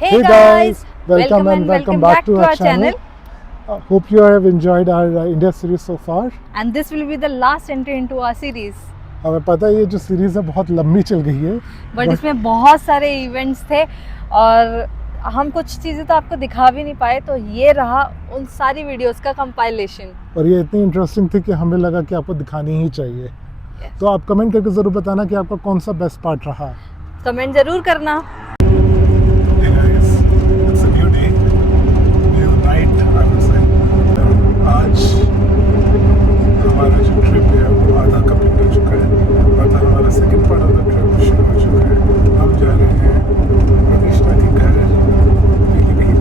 Hey guys, welcome and welcome back to our channel. Hope you have enjoyed our India series so far. And this will be the last entry into our series. हमें पता है ये जो series है बहुत लंबी चल गई है, बट इसमें बहुत सारे इवेंट्स थे और हम कुछ चीज़ें तो आपको दिखा भी नहीं पाए, तो ये रहा उन सारी वीडियोस का कंपाइलेशन। और ये इतनी इंटरेस्टिंग थी कि हमें लगा कि आपको दिखानी ही चाहिए। तो आप कमेंट करके ज़रूर बताना कि आपका कौन सा बेस्ट पार्ट रहा। कमेंट ज़रूर करना। Hey guys, it's a new day, new night I would say. आज हमारा जो ट्रिप है वो आधा कंप्लीट हो चुका है, मतलब हमारा second part of the trip शुरू हो चुका है। हम जा रहे हैं कृष्णा के घर पीलीभीत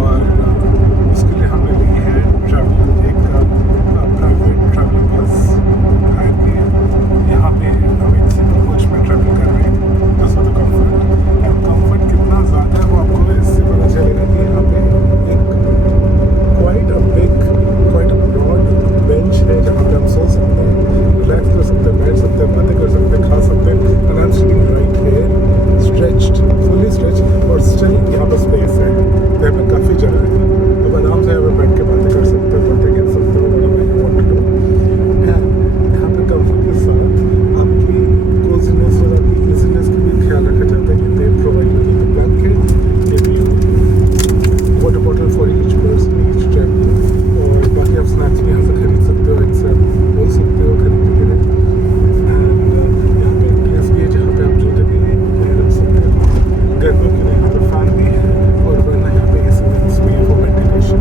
और उसके लिए हमने ली है ट्रैवल, एक प्राइवेट ट्रैवलिंग बस हायर की है। यहाँ पे हम एक सिंगल कोच में ट्रैवल कर रहे हैं, दस फॉर द कम्फर्ट। और कम्फर्ट कितना ज़्यादा है वो आपको इससे पता चलेगा कि यहाँ पे एक क्वाइट अ ब्रॉड बेंच है जहाँ पे हम सो सकते हैं, रिलैक्स कर सकते हैं, बैठ सकते हैं, बातें कर सकते हैं, खा सकते हैं। And I am sitting right here, stretched, fully stretched, और स्टिल यहाँ पर स्पेस है, तो यहाँ पे काफ़ी जगह है। अब आराम से यहाँ पे बैठ के बातें कर सकते हैं, बातें कर सकते हो, यहाँ पे कम्फर्ट के साथ आपकी कोजीनेस और आपकी ईजीनेस का भी ख्याल रखा जाता है कि they provide you with blanket, give you water bottle for each person each traveller, और बाकी आप स्नैक्स भी यहाँ से खरीद सकते हो, इनसे बोल सकते हो खरीदने के लिए। एंड यहाँ पे एक प्लेस भी है जहाँ पे आप जूते भी रख सकते हो। गर्मियों के लिए यहाँ पे फैन भी है, और वरना यहाँ पे एसी वेंट्स भी है for ventilation.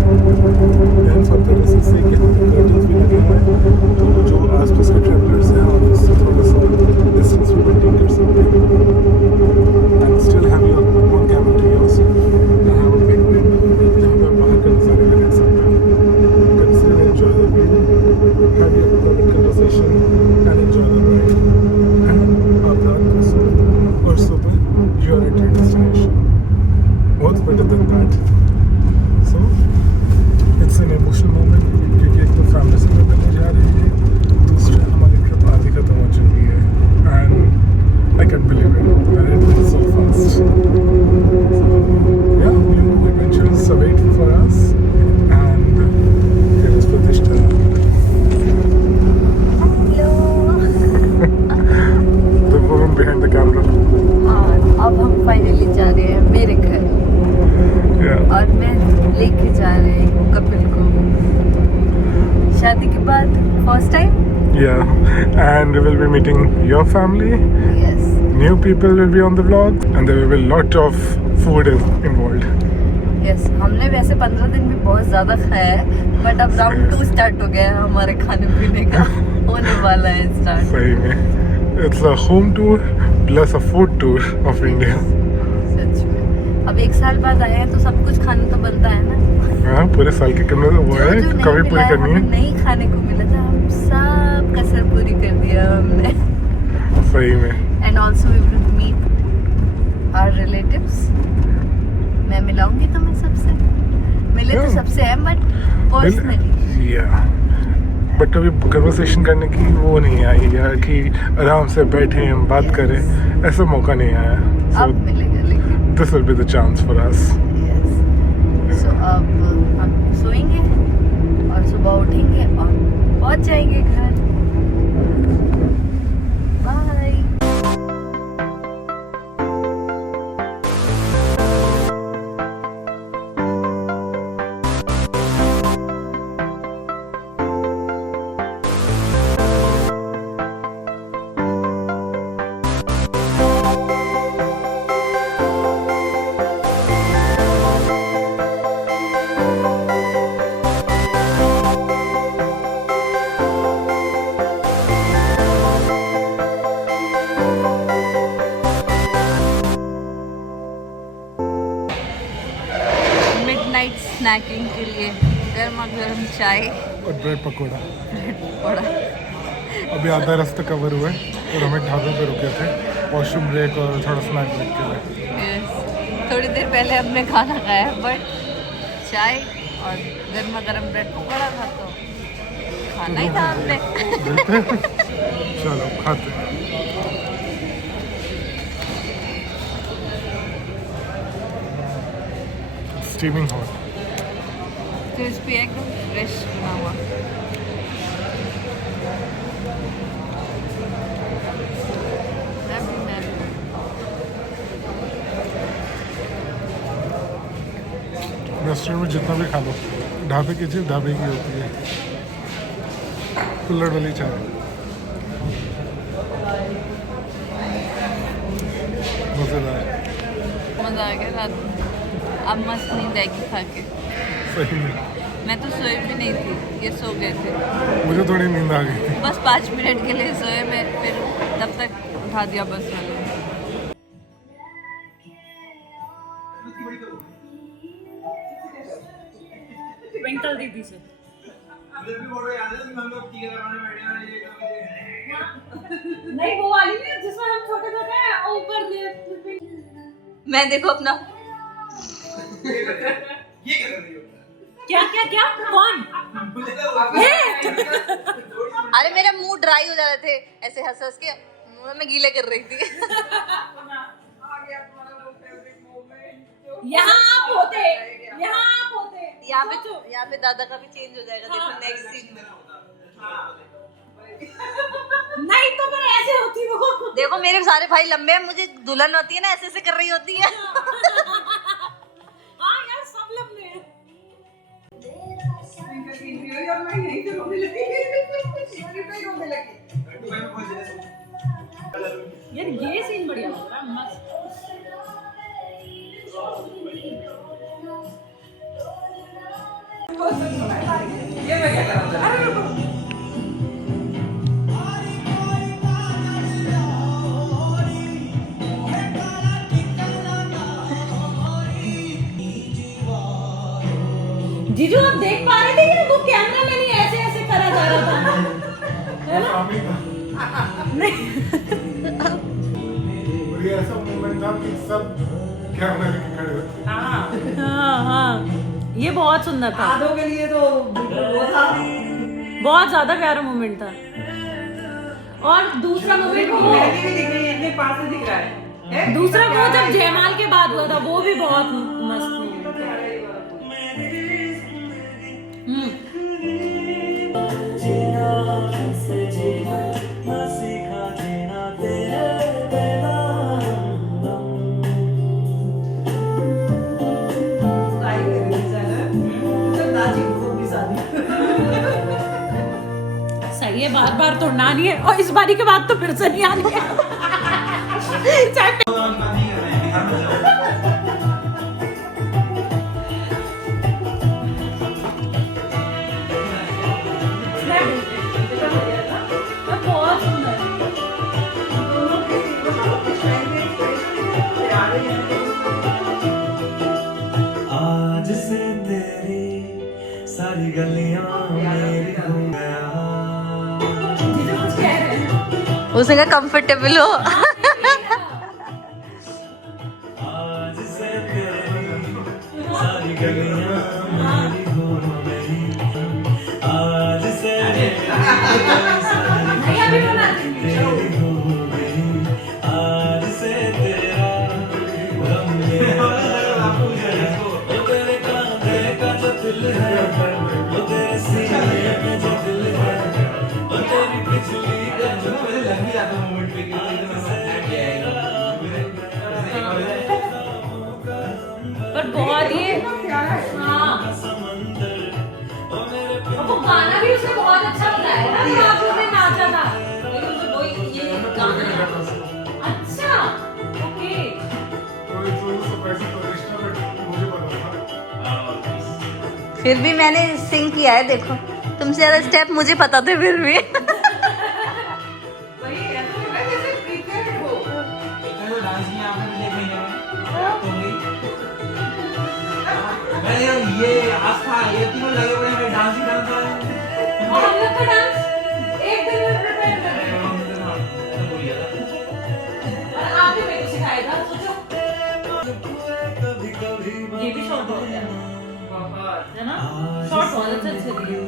And for the risk से कि यहाँ पे कर्टन्स भी लगे हुए हैं, तो जो आसपास के ट्रैवलर्स हैं आप उससे थोड़ा सा डिस्टेंस भी मेंटेन कर सकते हैं। And still have your own cabin to use. यहाँ पे बिग विंडो जहाँ पे आप बाहर के नज़ारे भी देख सकते हो। Consider enjoy the view, have your private conversation and enjoy the ride. And आप रात को सो और सुबह you are at your destination. What's better than that? So it's an emotional moment क्योंकि एक तो फैमिली से मिलने जा रही है, दूसरे हमारी ट्रिप आधी खत्म हो चुकी है, and I can't believe it, and it went so fast. So yeah, new adventures await for us, and here is Pratishtha. The woman behind the camera. अब हम फाइनली जा रहे हैं मेरे घर। Yeah. और मैं लेके जा रही हूँ कपिल को शादी के बाद first time. Yeah, and we will be meeting your family. Yes New people will be on the vlog, and there will be a lot of food involved. Yes, हमने वैसे 15 दिन में बहुत ज़्यादा खाया है, बट अब राउंड 2 स्टार्ट हो गया है हमारे खाने पीने का। होने वाला है स्टार्ट। सही में it's a home tour plus a food tour of India. सच में अब एक साल बाद आए हैं तो सब कुछ खाना तो बनता है ना। हाँ, पूरे साल की कमी वो है, जो नहीं कमी मिला पूरी है, करनी हमें है। नहीं खाने को मिला था, हम सब कसर पूरी कर दिया हमने। सही में। And also we will meet our relatives. मैं मिलाऊंगी तुम्हें सबसे, मिले तो Yeah. सबसे है बट पर्सनली। बट कभी कन्वर्सेशन करने की वो नहीं आई यार कि आराम से बैठे हम बात करें, ऐसा मौका नहीं आया। अब मिलेगा लेकिन। This will be the chance for us. Yes, so अब हम सोएंगे और सुबह उठेंगे और पहुंच जाएंगे घर। बाय। मिडनाइट स्नैकिंग के लिए गर्मा गर्म चाय और ब्रेड पकौड़ा। पड़ा। अभी आधा रास्ता कवर हुआ है और हमें ढाबे पे रुके थे वॉशरूम ब्रेक और थोड़ा स्नैक ब्रेक के लिए। यस, थोड़ी देर पहले हमने खाना खाया, बट चाय और गर्मा गर्म ब्रेड पकौड़ा था तो खाना ही था हमने। चलो खाते हैं। Steaming hot. क्रिस्पी एकदम फ्रेश बना हुआ। रेस्टोरेंट में जितना भी खा लो, ढाबे की चीज़ ढाबे की होती है। कुल्हड़ वाली चाय मज़ेदार। मज़ा आ गया रात में। अब मस्त नींद आएगी खा के। सही में मैं तो सोई भी नहीं थी, ये सो गए थे। मुझे थोड़ी नींद आ गई थी। बस 5 मिनट के लिए सोए, मैं फिर तब तक उठा दिया बस वाले। ट्विंकल दीदी से नहीं, वो वाली नहीं जिसमें हम छोटे छोटे हैं ऊपर मैं देखो अपना क्या क्या क्या कौन अरे मेरा मुंह ड्राई हो जा रहे थे ऐसे हंस हंस के, मुंह में गीले कर रही थी। यहाँ आप होते यहाँ पे दादा का भी चेंज हो जाएगा, देखो नेक्स्ट सीन में। नहीं तो मैं ऐसे होती वो। देखो मेरे सारे भाई लंबे हैं, मुझे दुल्हन होती है ना ऐसे ऐसे कर रही होती है। हाँ यार सब लंबे हैं। यार ये सीन बढ़िया लग रहा है, मस्त। ये मैं क्या कर रहा हूँ? जीजू आप देख पा रहे थे कि वो कैमरा में नहीं ऐसे ऐसे करा जा रहा था, है ना? नहीं और ये ऐसा मोमेंट था कि सब कैमरा लेके खड़े हुए। हाँ हाँ, ये बहुत सुंदर था। आधों के लिए तो वो था। बहुत ज्यादा प्यारा मोमेंट था। और दूसरा मोमेंट वो मेहंदी भी दिख रही है, इतने पास से दिख रहा है। दूसरा वो जब जयमाल के बाद हुआ था, वो भी बहुत मस्त मोमेंट था। सही है, बार बार तो ना नहीं है, और इस बारी के बाद तो फिर से नहीं आनी है। बहुत सुंदर। आज से तेरी सारी गलियां मेरी हो गया। जीजू कुछ कह रहे हैं? उसने कहा कंफर्टेबल हो। आज से तेरी सारी गलियां मेरी हो गई। आज से नहीं अभी बना देंगे। तेरी हो गई। आज से तेरा गम मेरा हो गया। वो तेरे कांधे का जो दिल है, वो तेरे सीने में जो दिल है, वो तेरी बिजली का जो दिल है। पर बहुत ये हाँ, और वो गाना भी उसने बहुत अच्छा बनाया ना, जो आप उसने नाचा था। वो ये गाना अच्छा, ओके। फिर भी मैंने सिंग किया है, देखो तुमसे ज्यादा स्टेप मुझे पता थे फिर भी। ये आस्था, ये तीनों लगे हुए हैं डांस ही डांस। और हम लोग का डांस एक दिन में प्रिपेयर कर रहे हैं, और आपने मेरे को सिखाया था। सोचो ये भी शॉर्ट हो गया है ना, शॉर्ट बहुत अच्छा अच्छा दिया।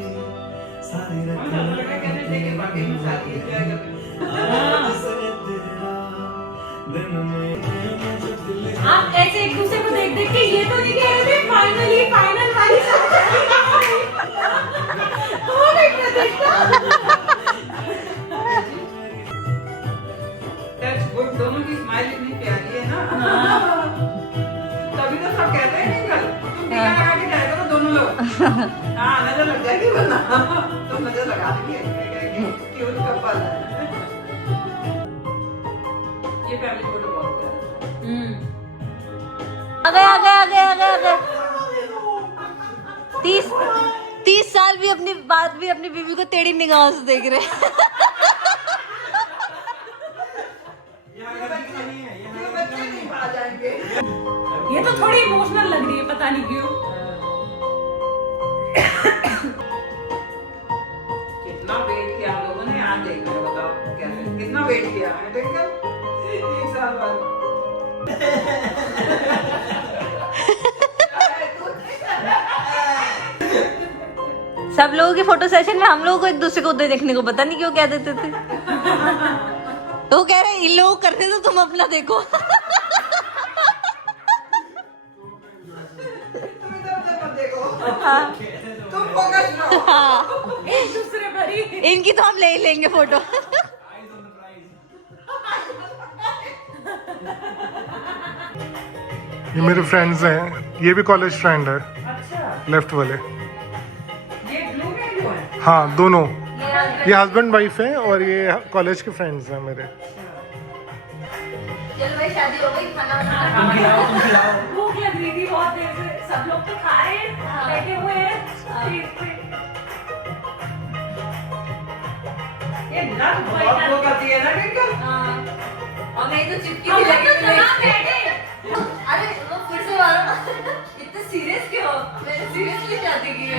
आप ऐसे एक दूसरे को देख देख के ये तो नहीं कह रहे थे फाइनल That's good, दोनों की स्माइल इतनी प्यारी है ना। तभी तो सब कहते हैं निकल तुम टीका लगा के जाएगा तो दोनों लोग हाँ नजर लग जाएगी वरना तो नजर लगा देंगे क्यूट कपल है। ये फैमिली फोटो बहुत प्यारा है। आ गए आ गए आ गए आ गए आ गए 30 साल भी अपनी बात भी अपनी बीवी को टेढ़ी निगाहों से देख रहे हैं। ये बच्चे नहीं आ जाएंगे। ये तो थोड़ी इमोशनल लग रही है, पता नहीं क्यों। कितना वेट किया हम लोगों ने आज देख रहे बताओ कैसे कितना वेट किया है देखकर 1 साल बाद। सब लोगों की फोटो सेशन में हम लोगों को एक दूसरे को उधर देखने को पता नहीं क्यों कह देते थे। तो कह रहे इन लोग करते तो तुम अपना देखो। तुम इधर उधर मत देखो तुम फोकस रहो। हाँ, एक दूसरे पर ही। इनकी तो हम ले ही लेंगे फोटो। ये मेरे फ्रेंड्स हैं, ये भी कॉलेज फ्रेंड है, अच्छा लेफ्ट वाले। ये ब्लू में क्यों है? हाँ दोनों, ये हस्बैंड वाइफ हैं और ये कॉलेज के फ्रेंड्स हैं मेरे। चल भाई शादी हो गई, खाना वाना तुम खिलाओ भूख लग रही थी बहुत देर से, सब लोग तो खा रहे हैं, बैठे हुए हैं सीट पे। ये नट बहुत वो करती है ना टिकल। हाँ, और नहीं तो चिपकी हम भी लोग लगी तो हुई जहाँ है। बैठे। अरे वो फिर से मारो। इतने सीरियस क्यों हो? मैंने सीरियसली शादी की है।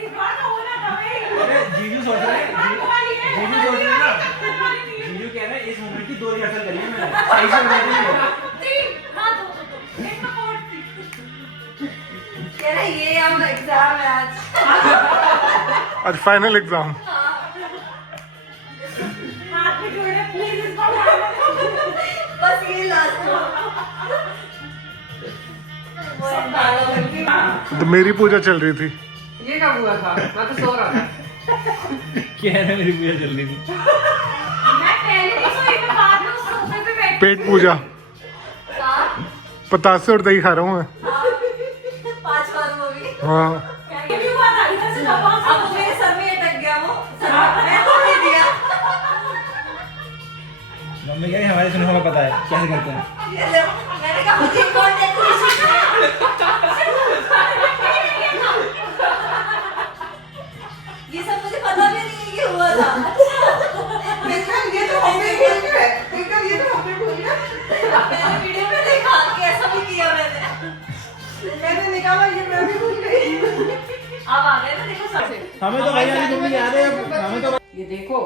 इस बार तो होना था भाई। अरे जीजू सोच रहे हैं वाली है। जीजू सोच रहे हैं ना जीजू कह रहे हैं इस मूवमेंट की 2 रिहर्सल करी है मैंने सही से बना दी है। तीन, हाँ, दो। एक तो और थी। कह रहे ये हम एग्जाम है आज। आज फाइनल एग्जाम। हाथ में जोड़े, प्लीज इसको उठा लो। बस ये लास्ट हो। तो मेरी पूजा चल रही थी। ये कब हुआ था? मैं तो सो रहा था। कह रहे हैं मेरी पूजा चल रही थी। मैं पहले नहीं सोई, मैं बाद में उस सोफे पे बैठी। पेट पूजा, हाँ, पतासे और दही खा रहा हूँ मैं। 5 बार वो भी। हाँ ये भी हुआ था, इधर से दबा सा अब मेरे सर में अटक गया वो। मैं तोड़ ही दिया। मम्मी कह रही हमारे सुनो हमें पता है कैसे करते हैं। ये ले, मैंने कहा मुझे कौन डेकोरेशन ये सब मुझे पता भी नहीं है कि हुआ था। टिकल ये तो हमने भूल गए। टिकल ये तो हमने भूल गए। मैंने वीडियो में देखा कि ऐसा भी किया मैंने। मैंने निकाला ये मैं भी भूल गई। अब आ गए ना देखो सबसे। हमें तो भैया तुम भी याद है हमें तो। ये देखो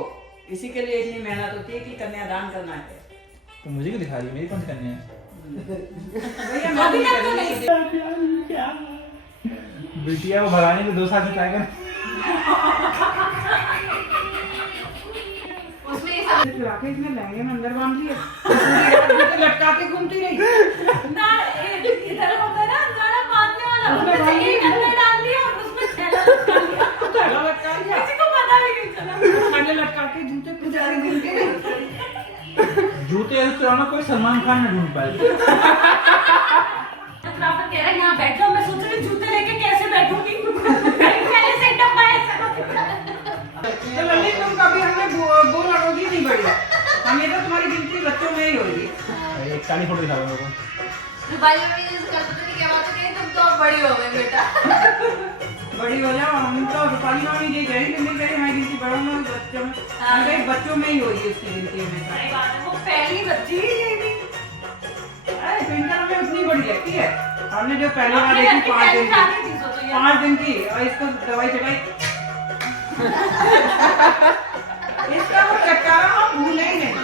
इसी के लिए इतनी मेहनत होती है कि कन्यादान करना है। तो मुझे क्यों दिखा रही है मेरी कौन सी कन्या है। भैया मैं अभी भी तक तो करनी नहीं। है। बिटिया को भगाने के 2 साल में ट्राई कर। उसमें ये सब राकेश इसने लहंगे में अंदर बांध लिया। पूरी रात मुझे लटकाते घूमती रही। ना, इधर होता है ना अंदर बांधने वाला, उसमें से एक अंदर डाल दिया और उसमें थैला लटका लिया। थैला लटका लिया। किसी को पता भी नहीं चला। मैंने लटका के जूते पुजारी दिन के। जूते ऐसे चुराना कोई सलमान खान न ढूंढ पाए। फोटोग्राफर कह रहा है यहाँ बैठ जाओ, मैं सोच रही हूँ जूते लेके कैसे बैठूंगी। पहले सेटअप है ऐसा। तो लल्ली तुम कभी हमने बोल अड़ोगी नहीं बढ़िया। हमेशा तुम्हारी गिनती बच्चों में ही होगी। एक काली फोटो दिखा रहा हूँ लोगों को। भाई मम्मी ये कर तो नहीं क्या बात है, तुम तो अब बड़ी हो गई बेटा। बड़ी हो जाओ। हम तो रूपाली मामी ये कह रही थी नहीं कह रही हमारी गिनती बड़ों में बच्चों में। हमारे बच्चों में ही होगी उसकी गिनती हमेशा। सही बात है, वो पहली बच्ची ही ये भी। अरे ट्विंकल में उतनी बड़ी रहती है। हमने जो पहली बार अपने देखी घर की 5 पहली दिन शादी की थी, सोचो ये। 5 दिन की और इसको दवाई चटाई। इसका वो चटकारा हम भूले ही नहीं।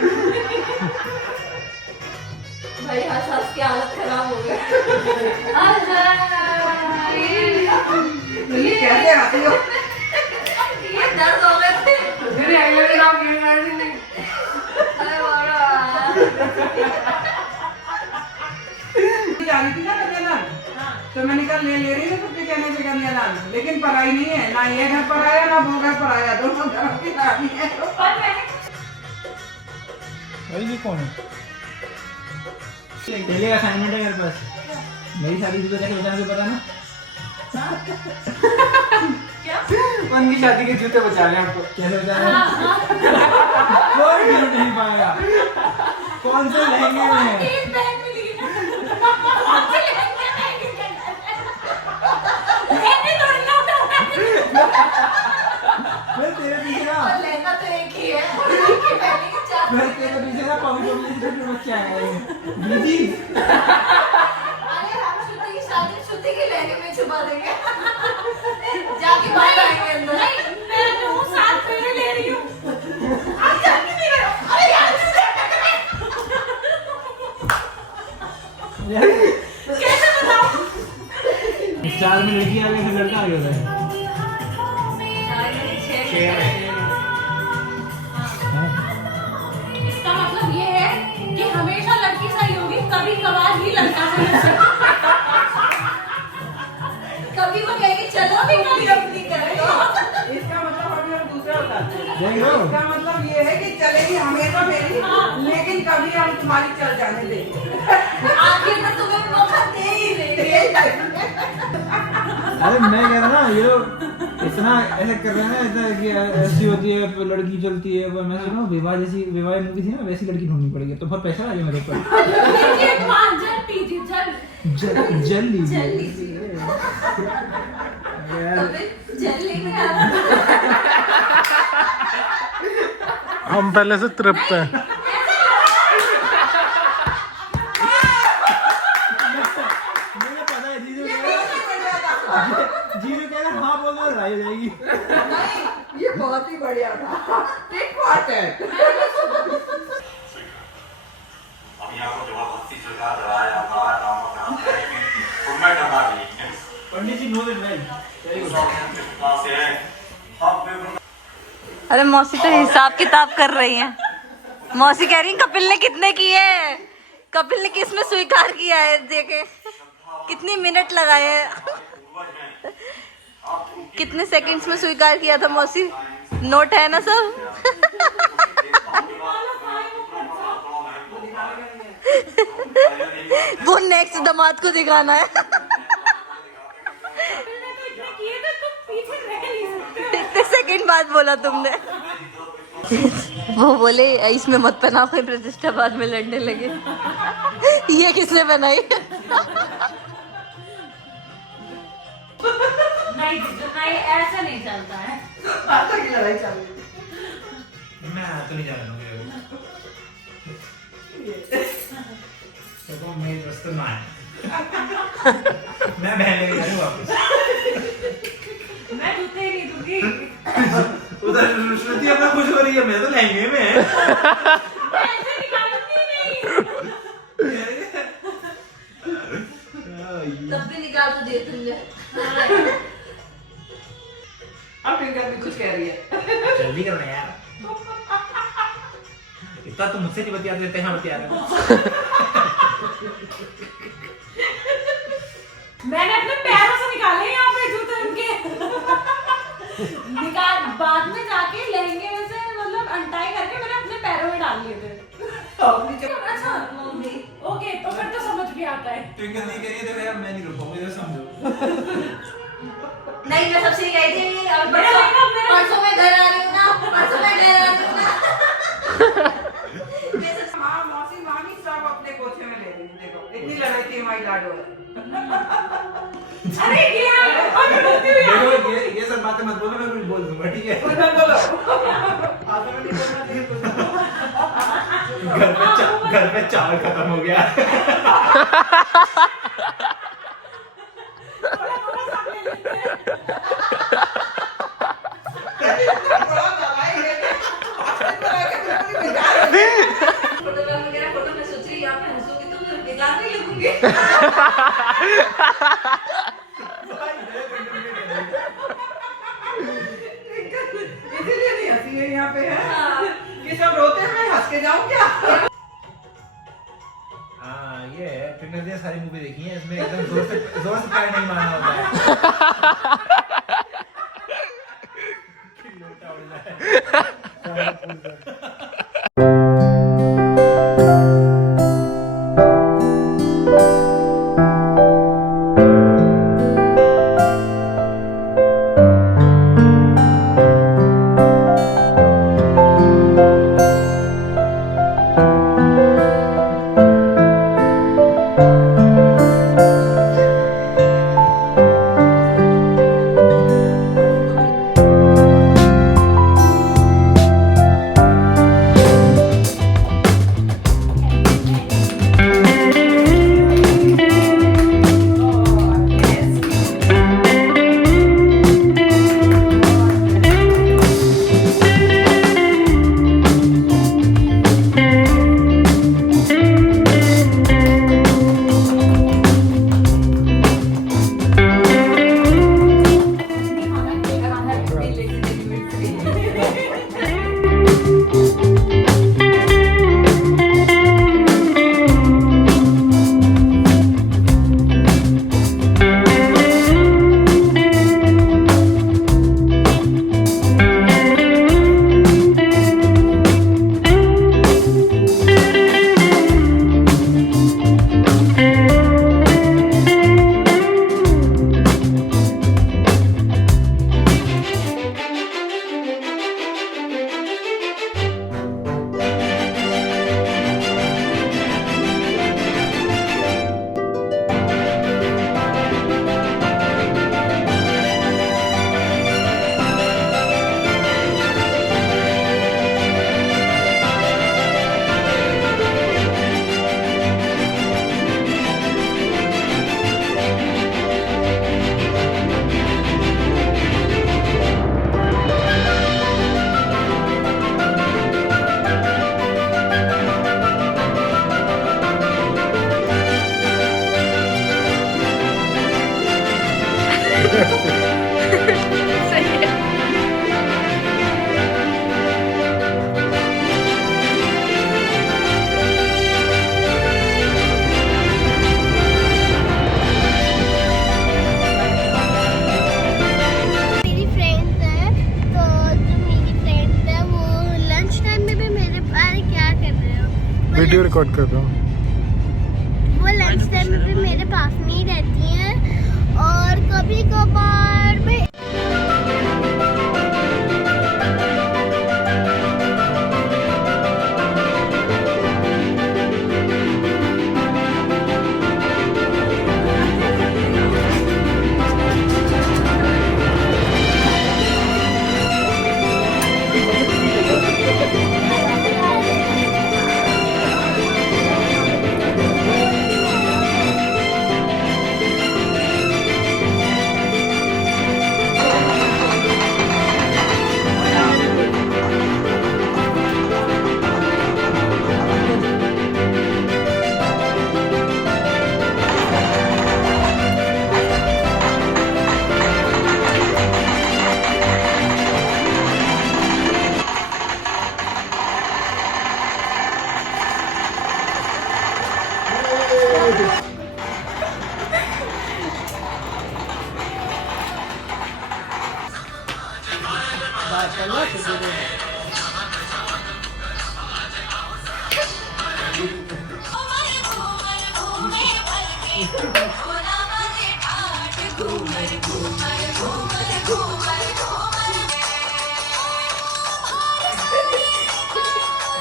भाई हंस हंस की हालत खराब हो गई। ये कैसे आती हो? ये दर्द हो गए थे। मेरे अगले दिन आप ये लड़ रही नहीं। अरे बाबा। जा रही थी ना कन्यादान। तो मैंने कहा ले रही है, तो कहने से कन्यादान, लेकिन पराई नहीं है, ना ये घर पर आया ना वो घर पर आया, दोनों घरों की रानी है। पर मैंने भाई ये कौन है? डेली का असाइनमेंट है मेरे पास। मेरी शादी सुबह जाके बचाने से पता ना। उनकी शादी के जूते बचा रहे हैं आपको। कैसे बचा रहे हैं? कोई भी नहीं पाएगा। कौन से लहंगे में है? एक बहन मिली है। कौन से लहंगे में है? ऐसे थोड़ी ना उठाना है। मैं तेरे पीछे ना, लहंगा तो एक ही है। एक ही पहने के चार। मैं तेरे पीछे ना पॉकेट में छोटे बच्चे आ गए हैं। दीदी अरे हम श्रुति की शादी श्रुति के लहंगे में छुपा देंगे। जाके बाहर आएंगे अंदर। नहीं, मैं तो साथ फेरे ले रही हूँ। आप जाके नहीं रहे हो। अरे यार कैसे बताऊं? चार में लड़की आ गई, फिर लड़का आ गया। इसका मतलब ये है कि हमेशा लड़की सही होगी, कभी कभार ही लड़का सही होगा। कभी वो कहेगी चलो भी कभी अपनी करें। इसका मतलब अभी हम दूसरा बताते हैं। देख लो। इसका मतलब ये है कि चलेगी हमेशा मेरी, लेकिन कभी हम तुम्हारी चल जाने देंगे। आखिर में तुम्हें मौका दे ही देंगे। अरे मैं कह रहा ना, ये लोग इतना ऐसे कर रहे हैं ना, ऐसा कि ऐसी होती है लड़की चलती है। वो मैं सोच रहा हूँ विवाह जैसी, विवाह मूवी थी ना, वैसी लड़की ढूंढनी पड़ेगी तो बहुत पैसा आ जाए मेरे ऊपर। देखिए मां जल पीजिए जल जल लीजिए। जल लीजिए। यार जल लेने आना। हम पहले से तृप्त हैं। मुझे पता है जीजू कह रहा हाँ बोल दो, लड़ाई हो जाएगी। नहीं, ये बहुत ही बढ़िया था। Tit for tat. Pandit ji know well. अरे मौसी तो हिसाब किताब कर रही हैं। मौसी कह रही कपिल ने कितने किए, कपिल ने किस में स्वीकार किया है, देखे कितनी मिनट लगाए हैं, कितने सेकंड्स में स्वीकार किया था मौसी। नोट है ना सब। वो नेक्स्ट दामाद को दिखाना है। इतने सेकंड बाद बोला तुमने। वो बोले इसमें मत पहनाओ, कोई प्रतिष्ठा बाद में लड़ने लगे। ये किसने बनाई? नहीं नहीं ऐसा नहीं चलता है। आता की लड़ाई चल रही थी। मैं तो नहीं जानूंगा तो मेरी दोस्तों ना है। मैं बहन लेके जाऊँ वापस। मैं जूते ही नहीं दूंगी। उधर श्रुति अपना खुश हो रही है, मैं तो लहंगे में है। ऐसे निकालूंगी नहीं। तब भी निकाल तो दिए तुमने। अब ट्विंकल भी कुछ कह रही है। जल्दी करना यार, इतना तो मुझसे नहीं बतिया देते हैं, बतिया रहे हैं। मैंने अपने पैरों से निकाले यहाँ पे जूते उनके। निकाल बाद में जाके लहंगे में से मतलब अनटाई करके मैंने अपने पैरों में डाल लिए थे। अच्छा ओके, तो फिर तो समझ भी आता है। ट्विंकल नहीं करिए तो यार मैं नहीं रुक पाऊंगा, इधर समझो। नहीं मैं सबसे कही थी और मेरा लहंगा मेरा परसों में घर आ रही हूँ ना, परसों में घर आ रही हूँ ना। हाँ मौसी मामी सब अपने कोचे में ले रही है। देखो इतनी लड़ाई थी हमारी लाडो है। अरे ये और बोलती हुई आ रही हूँ। ये सब बातें मत बोलो, मैं कुछ बोल दूंगा, ठीक है? बोलो आगे में नहीं बोलना चाहिए कुछ। घर पे चावल खत्म हो गया। थोड़ा थोड़ा सब ले लेते हैं। बड़ा लड़ाई है। फोटोग्राफ वगैरह फोटो में सोच रही यहाँ पे हंसूंगी तो मैं बिला नहीं लगूंगी। इसीलिए नहीं हंसी है यहाँ पे है कि सब रोते हैं, मैं हंस के जाऊँ क्या? हाँ ये है ने सारी मूवी देखी है, इसमें एकदम जोर से पैर नहीं मारना होता है। मेरी फ्रेंड्स है, तो जो मेरी फ्रेंड्स है वो लंच टाइम में भी मेरे अरे क्या कर रहे हो, वीडियो रिकॉर्ड कर रहा हूँ। वो लंच टाइम में भी मेरे पास में ही रहती हैं और कभी कभार भी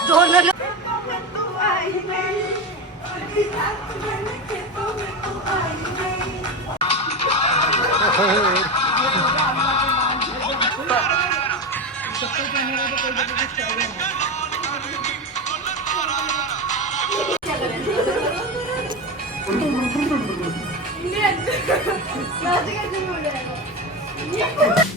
दोनों लोग नाच कैसे हो जाएगा?